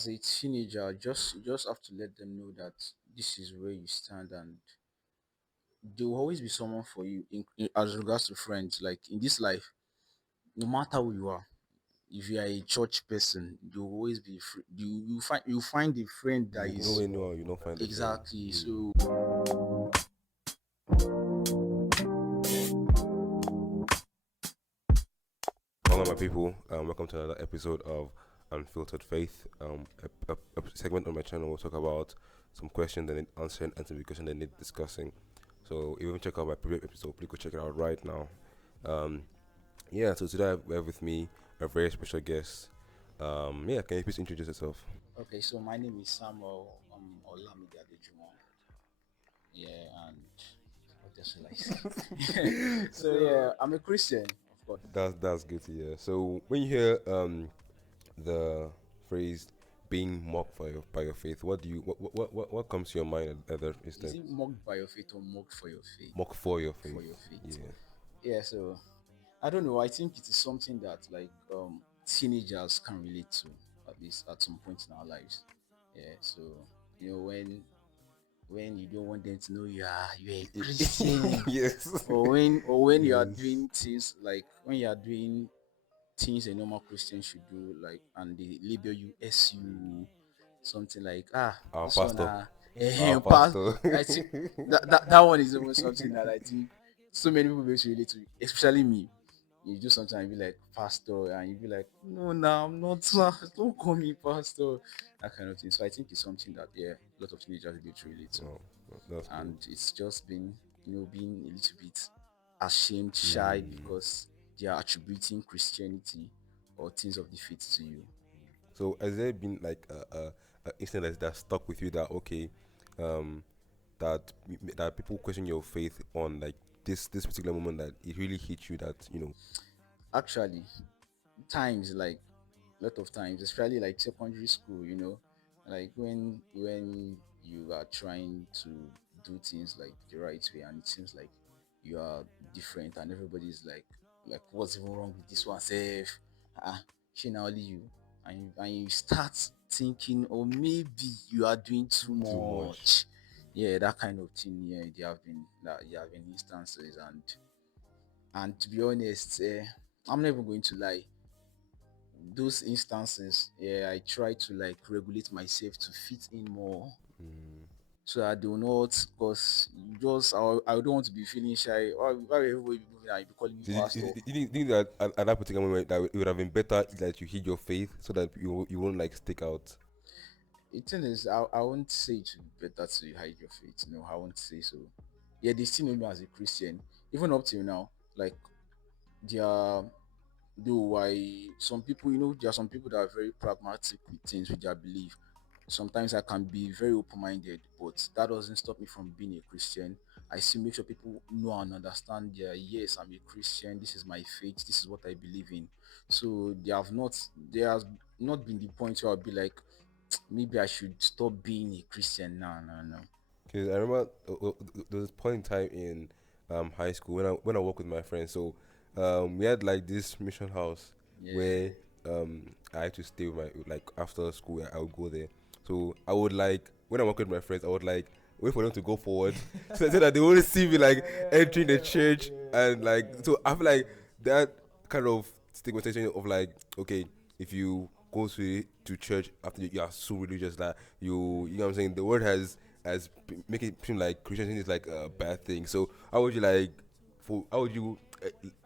As a teenager, just have to let them know that this is where you stand, and there will always be someone for you as regards to friends. Like in this life, no matter who you are, if you are a church person, you will always be you find a friend that You know is anyone, you don't find a friend. exactly Mm. so. Hello, my people. Welcome to another episode of Unfiltered Faith. A segment on my channel will talk about some questions that need answering and some questions that need discussing. So, if you haven't checked out my previous episode, please go check it out right now. Um, yeah. So today we have with me a very special guest. Yeah. Can you please introduce yourself? Okay, so my name is Samuel Olamide Adejumo. Yeah, and what else shall I say? So yeah, I'm a Christian, of course. That's good to hear. So when you hear the phrase being mocked by your faith, what do you what comes to your mind at that Is instant? it mocked by your faith or mocked for your faith? Mock for your For faith. your faith. Yeah. Yeah, so I don't know. I think it is something that like teenagers can relate to at least at some point in our lives. Yeah, so when you don't want them to know you're a Christian, Yes. or when you are Yes. doing things like when you are doing things a normal Christian should do, like and they label you SU, something like Our this one pastor. Our pass. pastor. I think that one is even something that I think so many people will relate to, especially me. You do something and you be like pastor, and you be like, no, no, I'm not. Don't call me pastor. That kind of thing. So I think it's something that a lot of teenagers relate to, Oh, that's good. and it's just been being a little bit ashamed, shy Mm. because they are attributing Christianity or things of the faith to you. So has there been like a incident that stuck with you that okay, um, that people question your faith on like this particular moment that it really hit you that Actually, times like a lot of times, especially like secondary school, like when you are trying to do things like the right way, and it seems like you are different, and everybody's like what's even wrong with this one, safe? She now only you, and you start thinking, or maybe you are doing too too much. much. Yeah, that kind of thing. Yeah, there have been instances, and to be honest, I'm never going to lie, those instances, yeah, I try to like regulate myself to fit in more, Mm. so I do not, because I don't want to be feeling shy. Why will everybody be moving and be calling me So pastor? you think that at that particular moment that it would have been better that you hid your faith so that you won't like stick out. The thing is, I won't say it should be better to hide your faith. No, I won't say so. Yeah, they still know me as a Christian, even up till now. Like, there are though I some people, there are some people that are very pragmatic with things, with their belief. Sometimes I can be very open-minded, but that doesn't stop me from being a Christian. I still make sure people know and understand, yeah, yes, I'm a Christian, this is my faith, this is what I believe in. So there has not been the point where I'll be like, maybe I should stop being a Christian. No, no, no. Because I remember there was a point in time in high school when I worked with my friends. So we had like this mission house Yeah. where I had to stay with my like after school I would go there. So I would like when I work with my friends I would like wait for them to go forward so that they won't see me like entering the church and like so I feel like that kind of stigmatization of like okay if you go to church after you are so religious that you know what I'm saying the word has make it seem like Christianity is like a bad thing. So how would you like how would you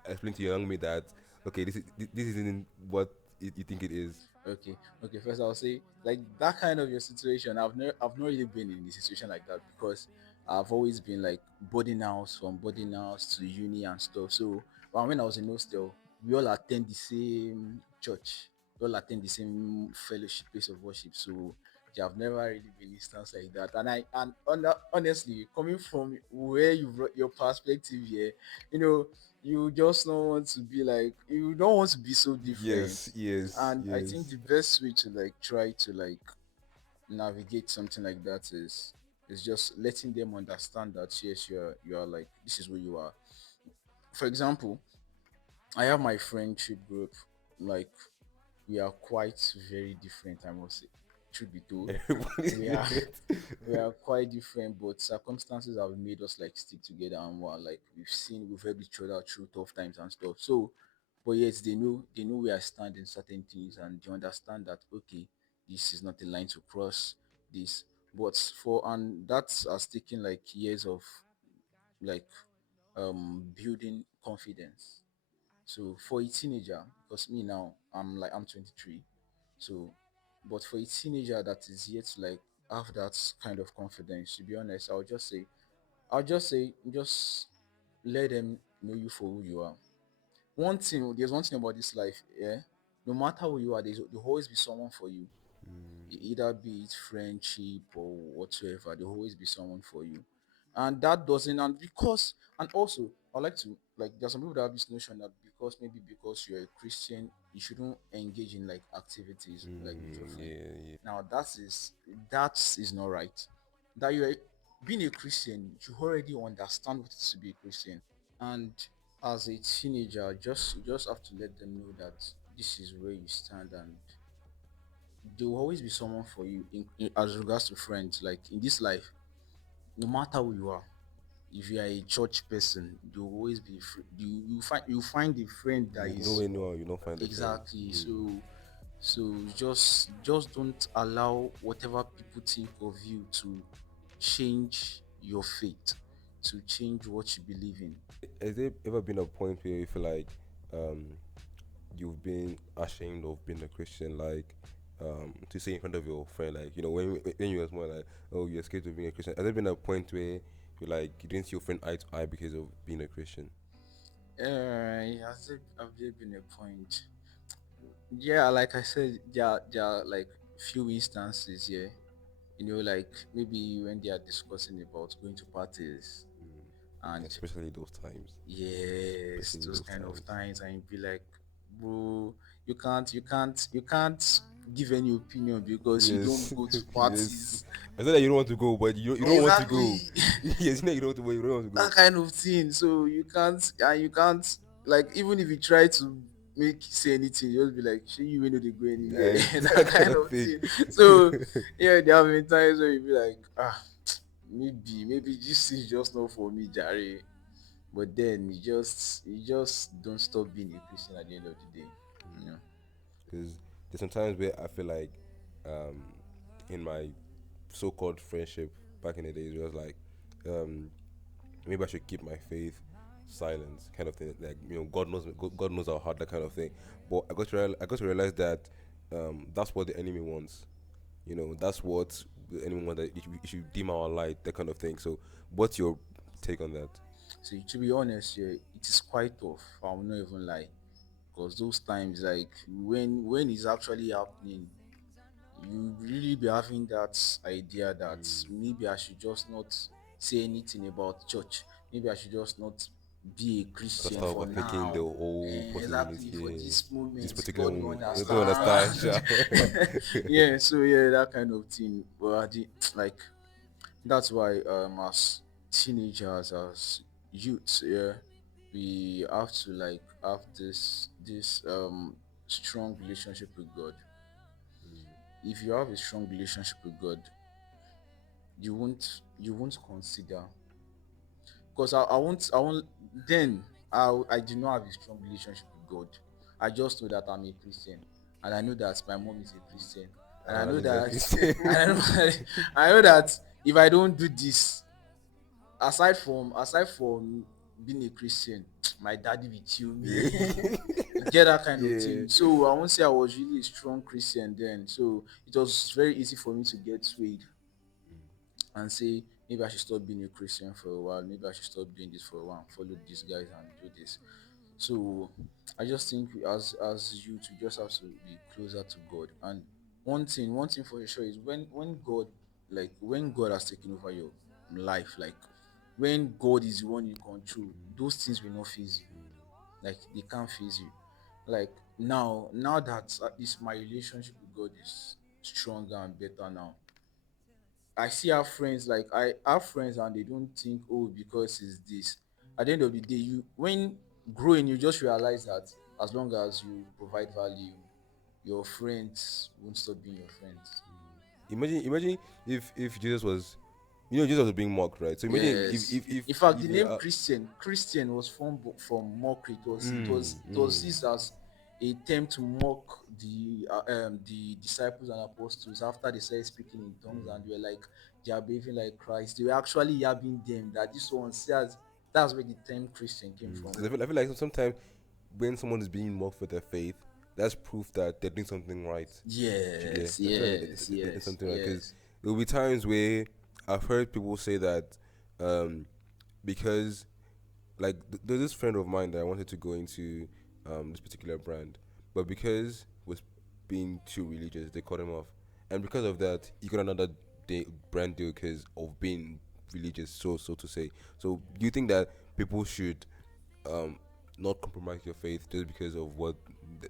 explain to young me that okay this isn't what you think it is? Okay, okay. First, I'll say like that kind of your situation. I've not really been in a situation like that, because I've always been like boarding house, from boarding house to uni and stuff. So when I was in hostel, we all attend the same church, we all attend the same fellowship, place of worship. So there have never really been instance like that. Honestly, coming from where you brought your perspective here, you know, you just don't want to be like, you don't want to be so different. Yes, yes, And I think yes. the best way to like try to like navigate something like that is just letting them understand that yes, you are like, this is who you are. For example, I have my friendship group, like we are quite very different, I must say. truth be told. Everybody's We are different. we are quite different, but circumstances have made us like stick together, and we're like we've helped each other through tough times and stuff. So, but yes, they know we are standing certain things, and they understand that okay, this is not a line to cross. This, but for and that has taken like years of like building confidence. So for a teenager, because me now I'm 23, so but for a teenager that is yet to like have that kind of confidence, to be honest, I'll just say, let them know you for who you are. There's one thing about this life, yeah. No matter who you are, there'll always be someone for you. Either be it friendship or whatsoever, there'll always be someone for you. And that doesn't, and because, and also, I like to, like, there's some people that have this notion that because you're a Christian, you shouldn't engage in like activities like with your friend. Yeah, yeah. Now, that is not right. That you're being a Christian, you already understand what it is to be a Christian. And as a teenager, you just have to let them know that this is where you stand, and there will always be someone for you as regards to friends. Like in this life, no matter who you are, if you are a church person, there will always be you find a friend that You know is anyone, you don't find a friend. exactly. So just don't allow whatever people think of you to change your faith, to change what you believe in. Has there ever been a point where you feel like um, you've been ashamed of being a Christian, like to say in front of your friend, like when you was more like, oh, you're scared of being a Christian? Has there been a point where you didn't see your friend eye to eye because of being a Christian? Have there been a point? Yeah, like I said, there are like few instances here. Like maybe when they are discussing about going to parties, and Especially those times. yes, Especially those those kind of times. times, and you'd be like, bro, you can't give any opinion because you don't Yes, go to yes. parties. I said that you don't want to go, but you don't want to go. Exactly. Yes, you don't want to, but you don't want to That go. kind of thing. So you can't like, even if you try to make say anything, you'll just be like, "Sure, you will know they go anywhere." That That kind kind of of thing. thing. So yeah, there have been times where you be like, maybe this is just not for me, Jerry. But then you just don't stop being a Christian at the end of the day. You know. Because there's sometimes where I feel like, um, in my so-called friendship back in the days, it was like, um, maybe I should keep my faith silent, kind of thing. Like God knows how hard, that kind of thing. But I got to realize that that's what the enemy wants. That's what the enemy wants. That you should dim our light, that kind of thing. So, what's your take on that? So to be honest, yeah, it is quite tough. I will not even lie, because those times, like when it's actually happening, you really be having that idea that maybe I should just not say anything about church. Maybe I should just not be a Just Christian start for overthinking the now. whole Exactly, possibility. for Yeah. this This moment. particular God will moment, I don't understand. understand. Sha. Yeah, so yeah, that kind of thing. But like that's why as teenagers, as youths, yeah, we have to like have this strong relationship with God. If you have a strong relationship with God, you won't consider, because I won't then I do not have a strong relationship with God. I just know that I'm a Christian, and I know that my mom is a Christian, and I And know it's like that Christian. and I know that if I don't do this, aside from being a Christian, my daddy will kill me. Yeah. You get that kind of Yeah. thing. So I won't say I was really a strong Christian then. So it was very easy for me to get swayed and say maybe I should stop being a Christian for a while. Maybe I should stop doing this for a while, follow these guys and do this. So I just think as you to just have to be closer to God. And one thing for sure is when God has taken over your life, like when God is the one in control, those things will not phase you. Like they can't phase you. Like now that at least my relationship with God is stronger and better now, I see our friends, like I have friends and they don't think, oh, because it's this. At the end of the day, you when growing, you just realize that as long as you provide value, your friends won't stop being your friends. imagine if Jesus was, Jesus was being mocked, right? So imagine Yes. if In fact, the if name Christian was from mockery. It was used as a term to mock the disciples and apostles after they started speaking in tongues and they were like they are behaving like Christ. They were actually yabbing them that this one says that's where the term Christian came from. 'cause I feel like sometimes when someone is being mocked for their faith, that's proof that they're doing something right. Yeah, Yes, I feel like yes, they're doing yes, something right because yes. there will be times where I've heard people say that um, because there's this friend of mine that I wanted to go into this particular brand, but because he was being too religious, they cut him off, and because of that, he got another brand deal because of being religious, so to say. So, do you think that people should um, not compromise your faith just because of what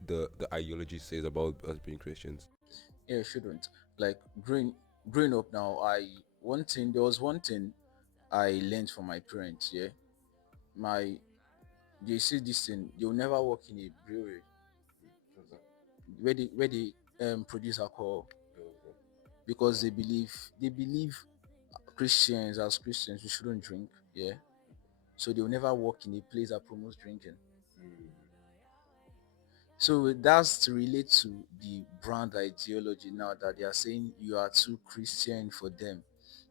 the ideology says about us being Christians? Yeah, it shouldn't. Like growing up now, there was one thing I learned from my parents. Yeah, my they say this thing they'll never work in a brewery where they produce alcohol because they believe Christians we shouldn't drink. Yeah, so they'll never work in a place that promotes drinking. So that's to relate to the brand ideology now that they are saying you are too Christian for them.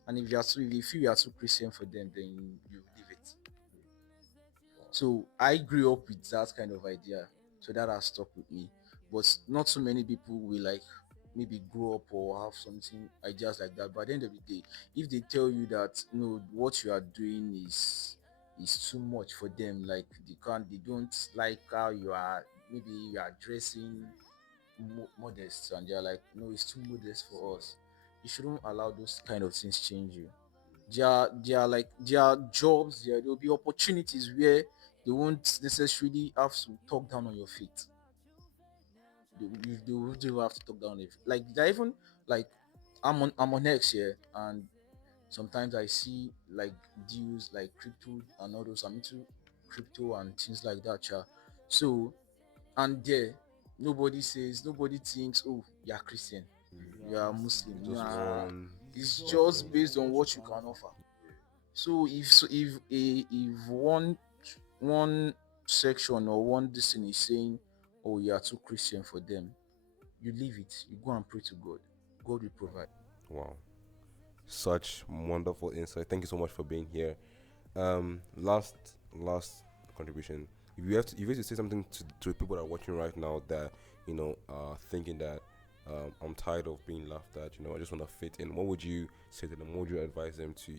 And if you feel you are too Christian for them, then you leave it. So I grew up with that kind of idea. So that has stuck with me. But not so many people will like maybe grow up or have something ideas like that. But at the end of the day, if they tell you that what you are doing is too much for them, like they don't like how you are maybe you are dressing modest and they're like, no, it's too modest for us. You shouldn't allow those kind of things change you. There are jobs, there'll be opportunities where they won't necessarily have to talk down on your feet. They will do have to talk down on it. Like they even like I'm on X here and sometimes I see like deals like crypto and all those. I'm into crypto and things like that. Yeah. So and there nobody thinks, oh, you're Christian, you are Muslim. It's just Nah, one it's just platform. based on what you can offer. So if one section or one this thing is saying, oh, you are too Christian for them, you leave it. You go and pray to God. God will provide. Wow, such wonderful insight. Thank you so much for being here. Last contribution. If you have to say something to people that are watching right now that are thinking that I'm tired of being laughed at, I just want to fit in. What would you say to them? What would you advise them to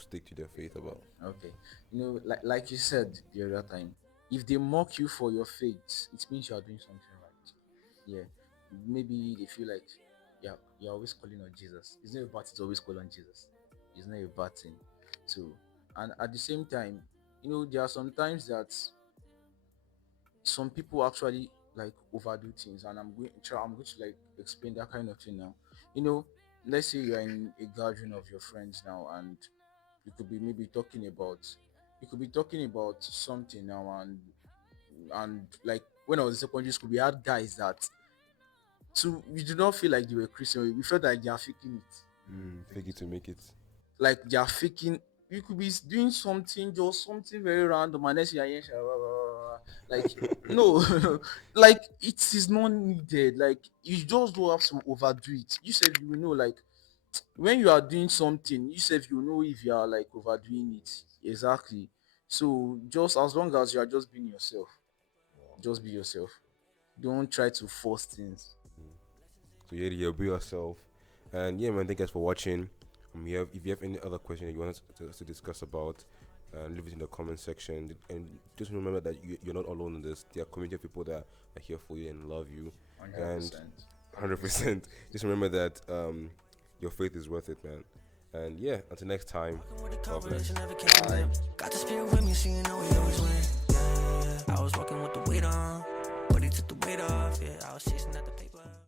stick to their faith about? Okay. Like you said the other time, if they mock you for your faith, it means you are doing something right. Yeah. Maybe they feel like, yeah, you're always calling on Jesus. It's not a bad thing to always call on Jesus. It's not a bad thing. So, and at the same time, there are some times that some people actually like overdo things, and I'm going to like explain that kind of thing now. You know, let's say you're in a gathering of your friends now, and you could be maybe talking about something now, and like when I was in secondary school, we had guys that we do not feel like they were Christian. We felt like they are faking it. Fake it to make it. Like they are faking. You could be doing something, just something very random, and next thing you're hearing, like no, like it is not needed. Like you just don't have to overdo it. You said you will know, like when you are doing something, you said you know if you are like overdoing it. Exactly. So just as long as you are just being yourself, just be yourself. Don't try to force things. So yeah, be yourself. And yeah, man, thank you guys for watching. If you have any other question that you want us to discuss about, leave it in the comment section. And just remember that you're not alone in this. There are community of people that are here for you and love you. And 100%. 100%. Just remember that your faith is worth it, man. And yeah, until next time, God bless. Got the spirit with me, so you know we always win. Yeah, yeah, yeah. I was walking with the weight on, but he took the weight off. Yeah, I was chasing at the paper.